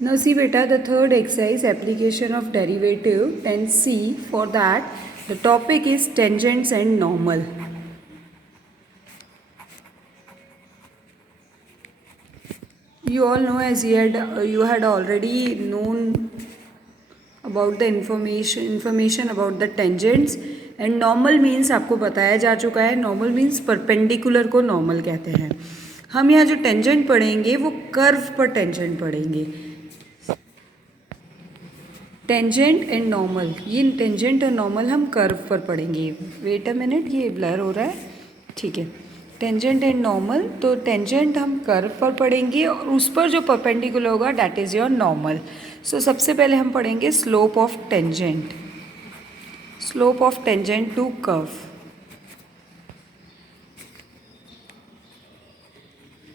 Now see beta, the third exercise, application of derivative 10C. For that the topic is tangents and normal. You all know, as you had already known about the information about the tangents and normal means आपको बताया जा चुका है. Normal means perpendicular को normal कहते हैं. हम यहाँ जो टेंजेंट पढ़ेंगे वो कर्व पर टेंजेंट पढ़ेंगे. टेंजेंट एंड नॉर्मल, ये टेंजेंट और नॉर्मल हम कर्व पर पढ़ेंगे. वेट अ मिनट, ये ब्लर हो रहा है. ठीक है, टेंजेंट एंड नॉर्मल. तो टेंजेंट हम कर्व पर पढ़ेंगे और उस पर जो परपेंडिकुलर होगा that is your normal. So सबसे पहले हम पढ़ेंगे slope of tangent. Slope of tangent to curve.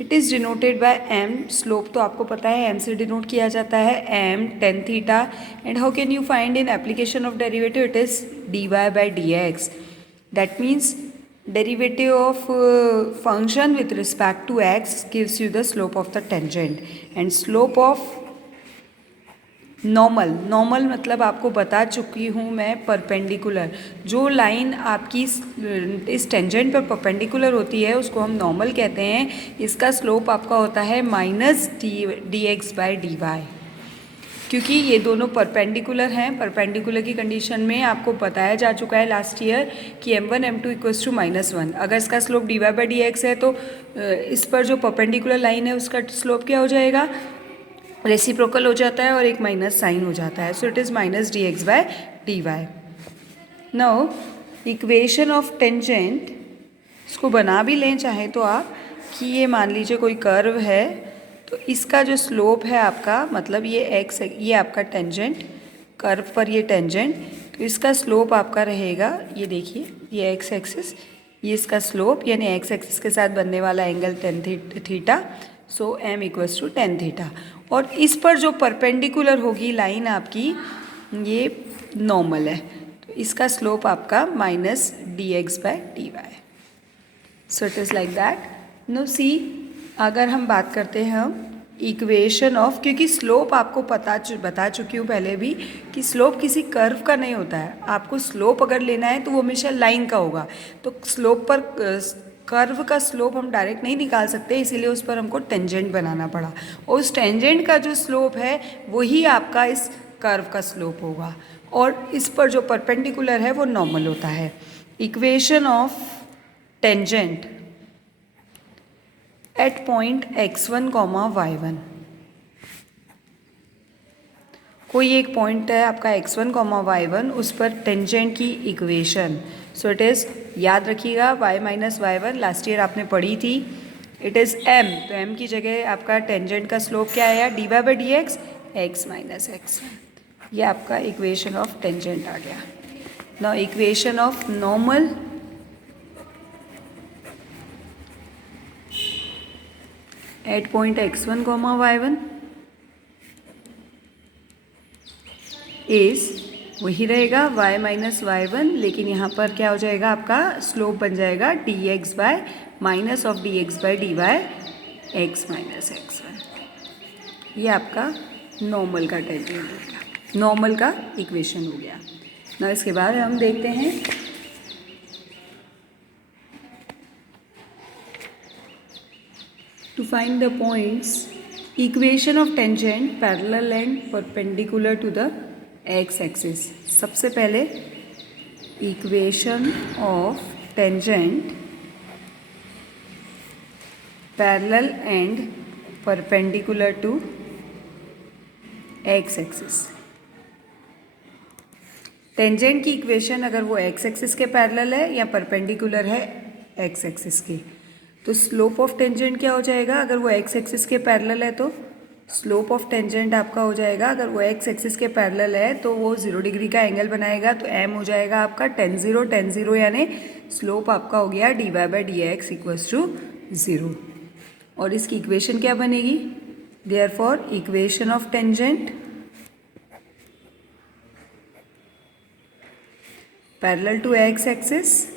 It is denoted by M. Slope तो आपको पता है एम से डिनोट किया जाता है. M tan theta. And how can you find in application of derivative? It is D Y by D X. That means derivative of function with respect to x gives you the slope of the tangent. And slope of normal, normal मतलब आपको बता चुकी हूँ मैं, perpendicular. जो line आपकी इस tangent पर परपेंडिकुलर होती है उसको हम नॉर्मल कहते हैं. इसका स्लोप आपका होता है minus D x by D Y. क्योंकि ये दोनों परपेंडिकुलर हैं. परपेंडिकुलर की कंडीशन में आपको बताया जा चुका है लास्ट ईयर कि m1 m2 इक्वल्स टू -1. अगर इसका slope D Y by D X है तो इस पर जो परपेंडिकुलर लाइन है उसका स्लोप क्या हो जाएगा? रेसिप्रोकल हो जाता है और एक माइनस साइन हो जाता है. So it is minus D x by D Y. Now equation of tangent, इसको बना भी लें चाहे तो आप, कि ये मान लीजिए कोई कर्व है तो इसका जो स्लोप है आपका, मतलब ये एक्स, ये आपका टेंजेंट, कर्व पर ये टेंजेंट, तो इसका स्लोप आपका रहेगा, ये देखिए ये एक्स एक्सिस, ये इसका स्लोप यानी एक्स एक्सिस के साथ बनने वाला angle tan theta. So M equals to tan theta. और इस पर जो परपेंडिकुलर होगी लाइन आपकी, ये नॉर्मल है, तो इसका स्लोप आपका minus D x by D y. So it is like that. No see, अगर हम बात करते हैं हम इक्वेशन ऑफ, क्योंकि स्लोप आपको बता चुकी हूँ पहले भी कि स्लोप किसी कर्व का नहीं होता है. आपको स्लोप अगर लेना है तो वो हमेशा लाइन का होगा. तो स्लोप पर कर्व का स्लोप हम डायरेक्ट नहीं निकाल सकते, इसीलिए उस पर हमको टेंजेंट बनाना पड़ा. और उस टेंजेंट का जो स्लोप है वही आपका इस कर्व का स्लोप होगा. और इस पर जो परपेंडिकुलर है वो नॉर्मल होता है. Equation of tangent at point x1, y1. कोई एक पॉइंट है आपका x1, y1, उस पर टेंजेंट की इक्वेशन. सो इट इज़, याद रखिएगा, y minus y1 last year आपने पढ़ी थी. इट इज़ m, तो m की जगह आपका टेंजेंट का स्लोप क्या आया? D Y by D X, X minus x1. ये आपका इक्वेशन ऑफ टेंजेंट आ गया. Now equation of normal. At point x1, y1 is, वही रहेगा y माइनस y1, लेकिन यहाँ पर क्या हो जाएगा आपका स्लोप बन जाएगा D x by minus of D x by D Y, X minus x1. ये आपका नॉर्मल का टेंजेंट हो गया, नॉर्मल का इक्वेशन हो गया. ना इसके बाद हम देखते हैं to find the points, equation of tangent parallel and perpendicular to the x axis. सबसे पहले equation of tangent parallel and perpendicular to x axis. Tangent की इक्वेशन अगर वो x एक्सिस के पैरेलल है या परपेंडिकुलर है x एक्सिस के, तो स्लोप ऑफ टेंजेंट क्या हो जाएगा? अगर वो एक्स एक्सिस के पैरेलल है तो स्लोप ऑफ टेंजेंट आपका हो जाएगा, अगर वो एक्स एक्सिस के पैरेलल है तो वो 0 डिग्री का एंगल बनाएगा, तो एम हो जाएगा आपका टेन ज़ीरो, यानी स्लोप आपका हो गया D Y by D X equals to 0. और इसकी इक्वेशन क्या बनेगी? Therefore equation of tangent parallel to X axis,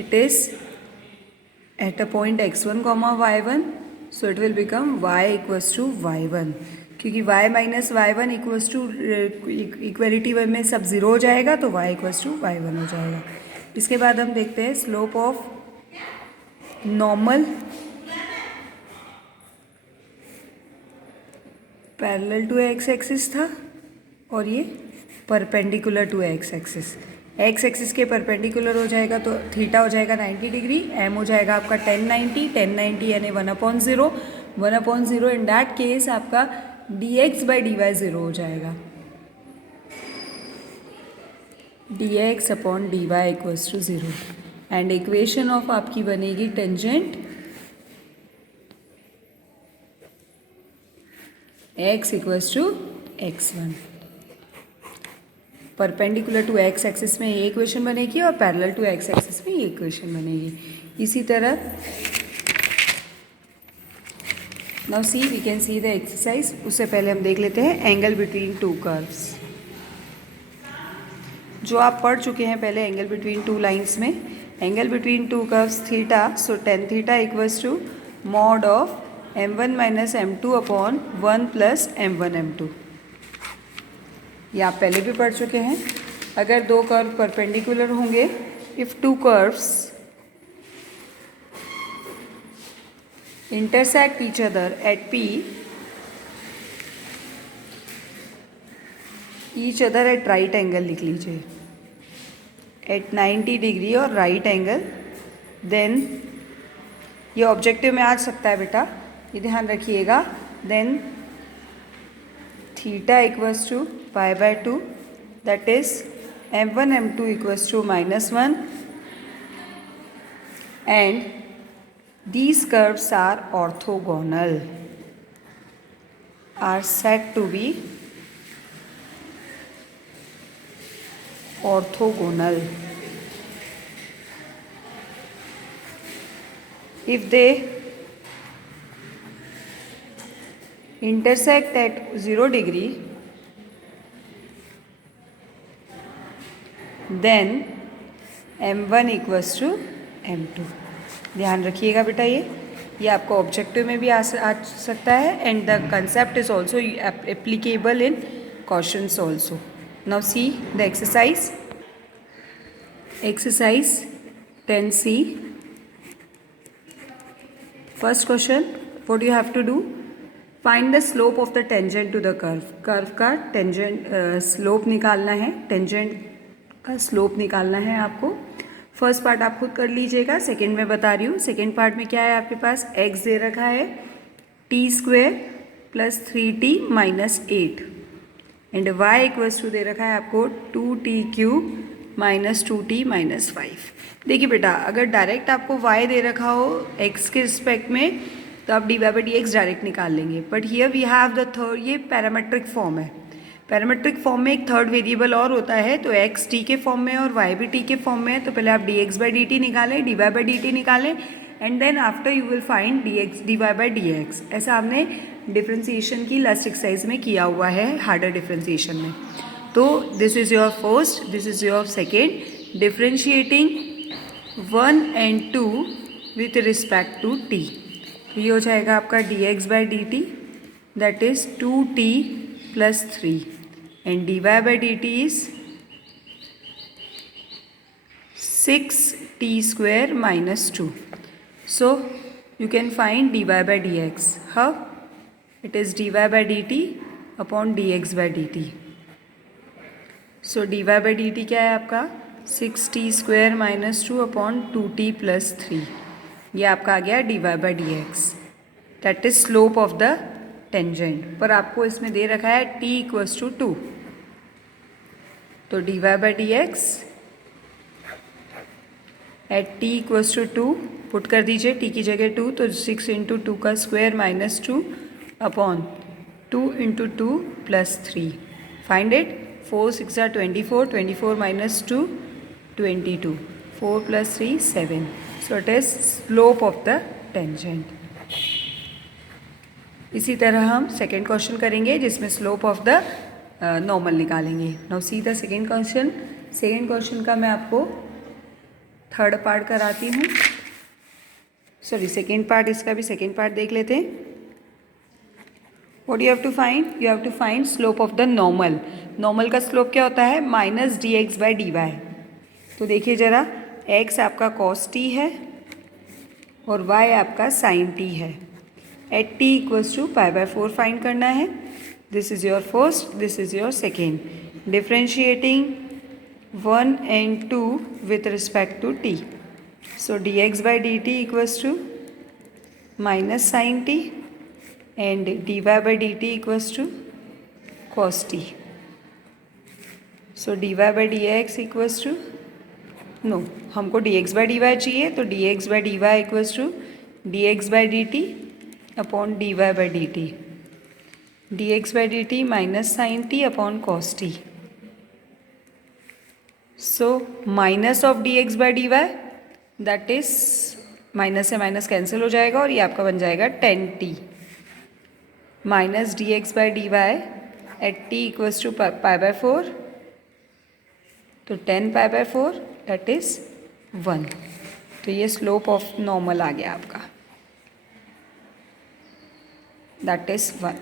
it is at a point x1, y1. So it will become y equals to y1, क्योंकि y minus y1 equals to equality में सब zero हो जाएगा तो y equals to y1 हो जाएगा। इसके बाद हम देखते हैं slope of normal parallel to X axis था और ये perpendicular to X axis. X axis के परपेंडिकुलर हो जाएगा तो थीटा हो जाएगा 90 डिग्री, एम हो जाएगा आपका 1090 यानी 1/0, 1/0 इन दैट केस आपका dx/dy 0 हो जाएगा, dx/dy equals to 0 and equation of आपकी बनेगी tangent x equals to x1। Perpendicular to X axis में ये इक्वेशन बनेगी और पैरेलल टू एक्स एक्सिस में ये इक्वेशन बनेगी। इसी तरह now see we can see the exercise. उससे पहले हम देख लेते हैं एंगल बिटवीन टू कर्व्स, जो आप पढ़ चुके हैं पहले एंगल बिटवीन टू लाइंस में। Angle between two curves theta, so tan theta equals to mod of m1 minus m2 upon 1 plus m1 m2। ये आप पहले भी पढ़ चुके हैं। अगर दो कर्व परपेंडिकुलर होंगे, if two curves intersect each other at P, each other at right angle लिख लीजिए, at 90 डिग्री और राइट एंगल, देन ये ऑब्जेक्टिव में आ सकता है बेटा, ये ध्यान रखिएगा। Then theta equals to π/2, that is m1 m2 equals to -1 and these curves are orthogonal, are said to be orthogonal if they intersect at 0 degree, then m1 equals to m2। ध्यान रखिएगा बेटा, ये आपको ऑब्जेक्टिव में भी आ सकता है and the concept is also applicable in questions also. Now see the exercise. Exercise 10C। First question, what you have to do, find the slope of the tangent to the curve. Curve का tangent slope निकालना है, tangent का slope निकालना है आपको। First part आप खुद कर लीजिएगा, सेकेंड में बता रही हूँ। सेकेंड पार्ट में क्या है आपके पास, x दे रखा है t² plus 3t minus 8 and y equals to दे रखा है आपको 2t³ माइनस 2t माइनस 5। देखिए बेटा, अगर डायरेक्ट आपको y दे रखा हो x के रिस्पेक्ट में तो आप dy/dx डायरेक्ट निकाल लेंगे, but here we have the third, ये पैरामेट्रिक फॉर्म है। पैरामेट्रिक फॉर्म में एक थर्ड वेरिएबल और होता है, तो x t के फॉर्म में और y भी t के फॉर्म में है। तो पहले आप dx/dt निकालें, dy/dt निकालें and then after you will find dy/dx। ऐसा हमने डिफ्रेंसिएशन की लास्ट एक्सरसाइज में किया हुआ है, हार्डर डिफ्रेंसिएशन में। तो this is your first, this is your second, differentiating 1 and 2 with respect to t। तो ये हो जाएगा आपका dx/dt, that is 2t plus 3 and dy/dt is 6t² minus 2. So you can find dy/dx. How? It is dy/dt upon dx/dt. So dy/dt क्या है आपका 6t² minus 2 upon 2t plus 3। ये आपका आ गया dy/dx, that is slope of the tangent. पर आपको इसमें दे रखा है t इक्वल्स टू 2, तो dy/dx at t equals to 2 put कर दीजिए, t की जगह 2, तो 6 × 2 का square minus 2 upon 2 × 2 plus 3। Find it, 4 6 are 24, 24 minus 2 22, 4 plus 3 7। So it is slope of the tangent। इसी तरह हम सेकेंड क्वेश्चन करेंगे जिसमें स्लोप ऑफ द नॉर्मल निकालेंगे। Now see the second question. Second question का मैं आपको थर्ड पार्ट कराती हूँ। सॉरी सेकेंड पार्ट, इसका भी सेकेंड पार्ट देख लेते हैं। What you have to find? You have to find slope of the normal. Normal का स्लोप क्या होता है? Minus D x by D y. तो देखिए ज़रा, x आपका cos t है और y आपका sin t है। At t equals to pi by 4 find करना है। This is your first, this is your second. Differentiating 1 and 2 with respect to t. So dx by dt equals to minus sin t and dy by dt equals to cos t. So dy by dx equals to, no, हमको dx by dy चाहिए, तो dx by dy equals to dx by dt upon dy by dt. dx by dt minus sin t upon cos t. So minus of dx by dy, that is minus से minus cancel हो जाएगा और ये आपका बन जाएगा 10t minus D x by D y at t equals to pi by 4, तो 10 पाई by 4 that is 1। तो ये स्लोप ऑफ नॉर्मल आ गया आपका, दैट इज़ 1।